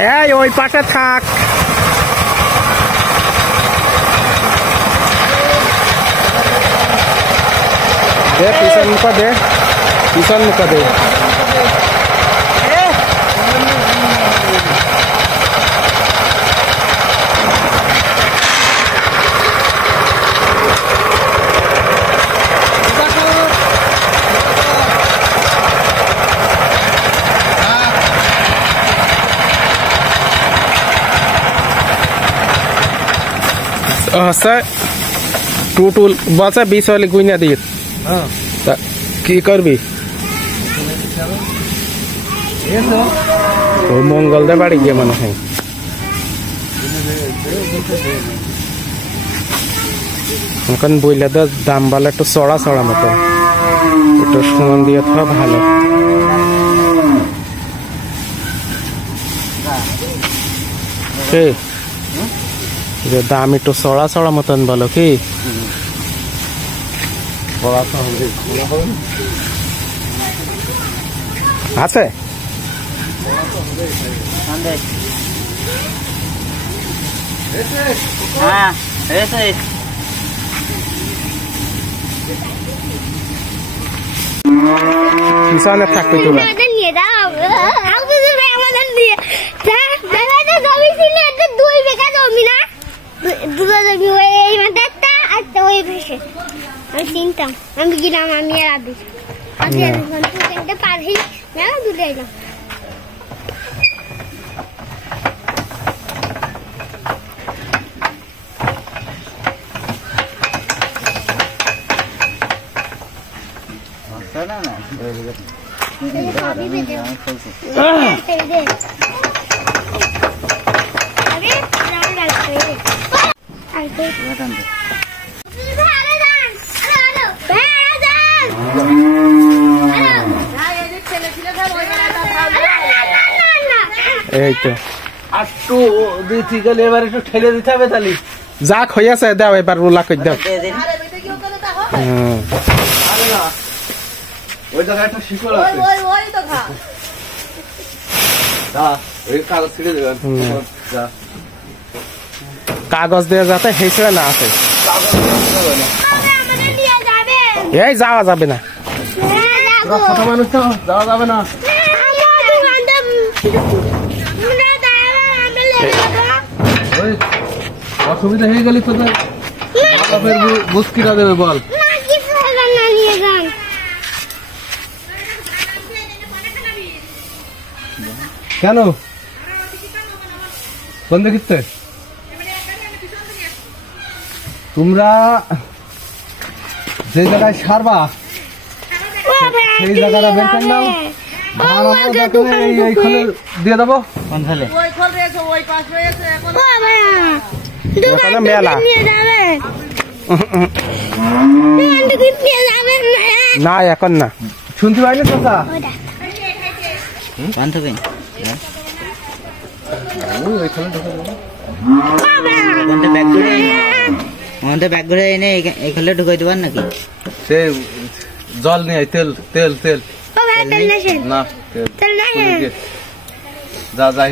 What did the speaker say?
এই ওই পাশে থাক। দে পিছন মুখ দে, পিছন মুখ দে। टूटूल बस 20 वाली गुइना दी की करबी मंगल दे बाड़ी गए मन है बोले तो दाम वाला तो सड़ा सड़ा मत तो समान दिए था भालो दाम একটু সড়া সড়া মতন বলো কি আছে পিছনে থাকবে তোরা আমি গেলাম আমি আর আবি আজকে পারহি না দূরে এলাম ঠেলে দিতে হবে তাহলে যাক হইয়াছে দাও এবার রোলা কই দাও ওই জায়গায় একটা শিকল আছে ওই তো খা দা এই কাগজ ছিড়ে দেবেন যা কাগজ দিয়ে যাতে হেছড়া না আসে আমাদের নিয়ে যাবে এই যাওয়া যাবে না ছোট মানুষ তো যাওয়া যাবে না অসুবিধা হয়ে গেলি তো বুঝ কিনা দেবে বল কেন কোন দেখিতে তোমরা যে জায়গায় সারবা সেই জায়গাটা বের করে নাও দিয়ে দেবো মেলা না এখন না শুনতে পাইলে চাচা ব্যাগ ঘুরে এনে এখানে ঢুকাই দেবার নাকি সে জল নিয়ে তেল তেল তেল না যা যাই